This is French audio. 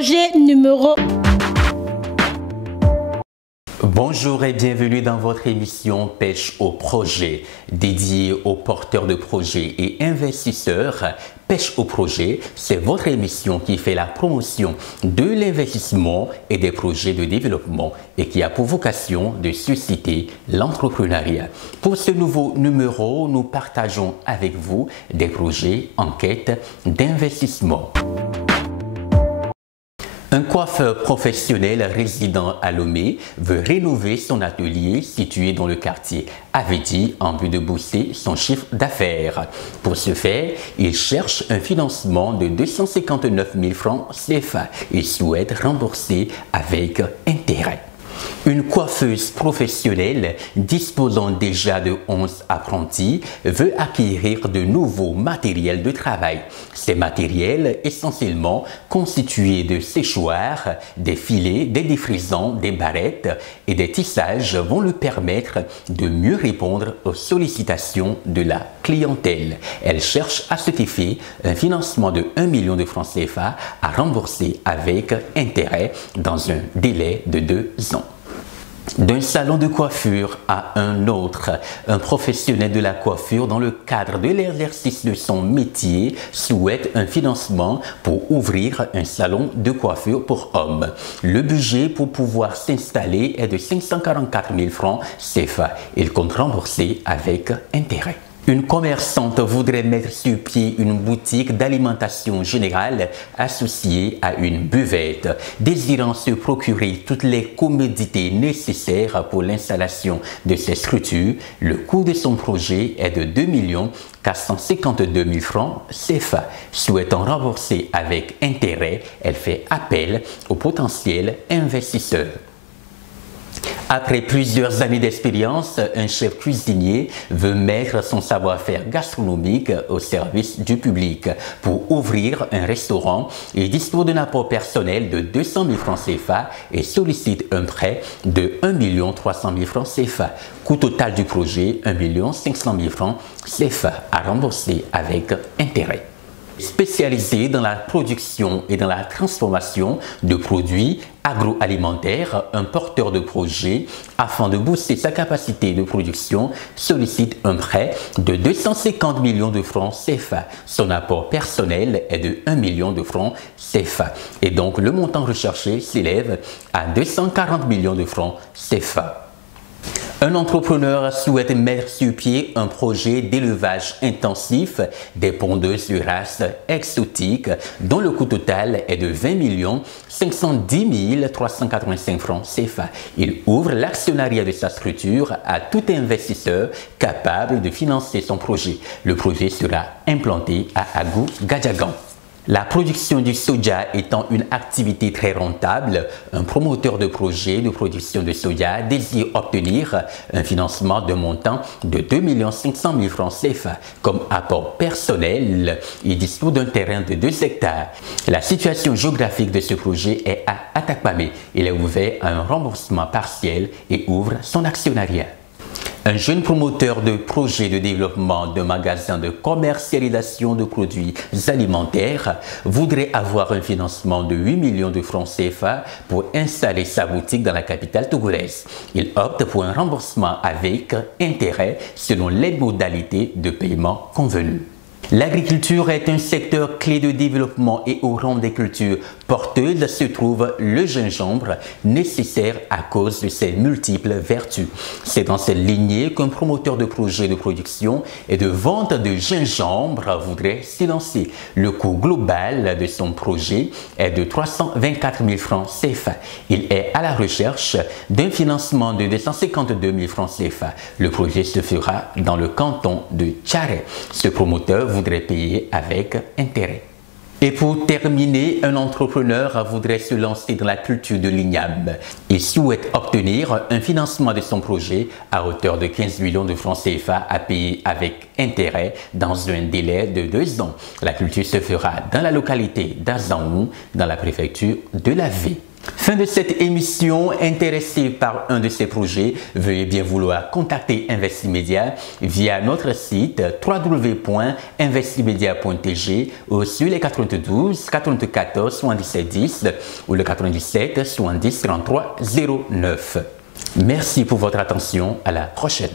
projet numéro... Bonjour et bienvenue dans votre émission Pêche au projet, dédiée aux porteurs de projets et investisseurs. Pêche au projet, c'est votre émission qui fait la promotion de l'investissement et des projets de développement et qui a pour vocation de susciter l'entrepreneuriat. Pour ce nouveau numéro, nous partageons avec vous des projets en quête d'investissement. Un coiffeur professionnel résident à Lomé veut rénover son atelier situé dans le quartier Avedi en vue de booster son chiffre d'affaires. Pour ce faire, il cherche un financement de 259 000 francs CFA et souhaite rembourser avec intérêt. Une coiffeuse professionnelle disposant déjà de 11 apprentis veut acquérir de nouveaux matériels de travail. Ces matériels, essentiellement constitués de séchoirs, des filets, des défrisants, des barrettes et des tissages, vont lui permettre de mieux répondre aux sollicitations de la clientèle. Elle cherche à cet effet un financement de 1 million de francs CFA à rembourser avec intérêt dans un délai de 2 ans. D'un salon de coiffure à un autre, un professionnel de la coiffure dans le cadre de l'exercice de son métier souhaite un financement pour ouvrir un salon de coiffure pour hommes. Le budget pour pouvoir s'installer est de 544 000 francs CFA. Il compte rembourser avec intérêt. Une commerçante voudrait mettre sur pied une boutique d'alimentation générale associée à une buvette. Désirant se procurer toutes les commodités nécessaires pour l'installation de ces structures, le coût de son projet est de 2 452 000 francs CFA. Souhaitant rembourser avec intérêt, elle fait appel aux potentiels investisseurs. Après plusieurs années d'expérience, un chef cuisinier veut mettre son savoir-faire gastronomique au service du public. Pour ouvrir un restaurant, il dispose d'un apport personnel de 200 000 francs CFA et sollicite un prêt de 1 300 000 francs CFA. Coût total du projet, 1 500 000 francs CFA à rembourser avec intérêt. Spécialisé dans la production et dans la transformation de produits agroalimentaires, un porteur de projet, afin de booster sa capacité de production, sollicite un prêt de 250 millions de francs CFA. Son apport personnel est de 1 million de francs CFA. Et donc le montant recherché s'élève à 240 millions de francs CFA. Un entrepreneur souhaite mettre sur pied un projet d'élevage intensif des pondeuses de race exotique dont le coût total est de 20 510 385 francs CFA. Il ouvre l'actionnariat de sa structure à tout investisseur capable de financer son projet. Le projet sera implanté à Agou Gadjagan. La production du soja étant une activité très rentable, un promoteur de projet de production de soja désire obtenir un financement de montant de 2 500 000 francs CFA. Comme apport personnel, il dispose d'un terrain de 2 hectares. La situation géographique de ce projet est à Atakpamé. Il est ouvert à un remboursement partiel et ouvre son actionnariat. Un jeune promoteur de projet de développement de magasins de commercialisation de produits alimentaires voudrait avoir un financement de 8 millions de francs CFA pour installer sa boutique dans la capitale togolaise. Il opte pour un remboursement avec intérêt selon les modalités de paiement convenues. L'agriculture est un secteur clé de développement et au rang des cultures porteuses se trouve le gingembre, nécessaire à cause de ses multiples vertus. C'est dans cette lignée qu'un promoteur de projet de production et de vente de gingembre voudrait s'y lancer. Le coût global de son projet est de 324 000 francs CFA. Il est à la recherche d'un financement de 252 000 francs CFA. Le projet se fera dans le canton de Tcharé. Ce promoteur voudrait payer avec intérêt. Et pour terminer, un entrepreneur voudrait se lancer dans la culture de l'igname. Il souhaite obtenir un financement de son projet à hauteur de 15 millions de francs CFA à payer avec intérêt dans un délai de 2 ans. La culture se fera dans la localité d'Azanou, dans la préfecture de la Vie. Fin de cette émission. Intéressé par un de ces projets, veuillez bien vouloir contacter Investimedia via notre site www.investimedia.tg ou sur les 92 94 77 10 ou le 97 70 33 09. Merci pour votre attention. À la prochaine.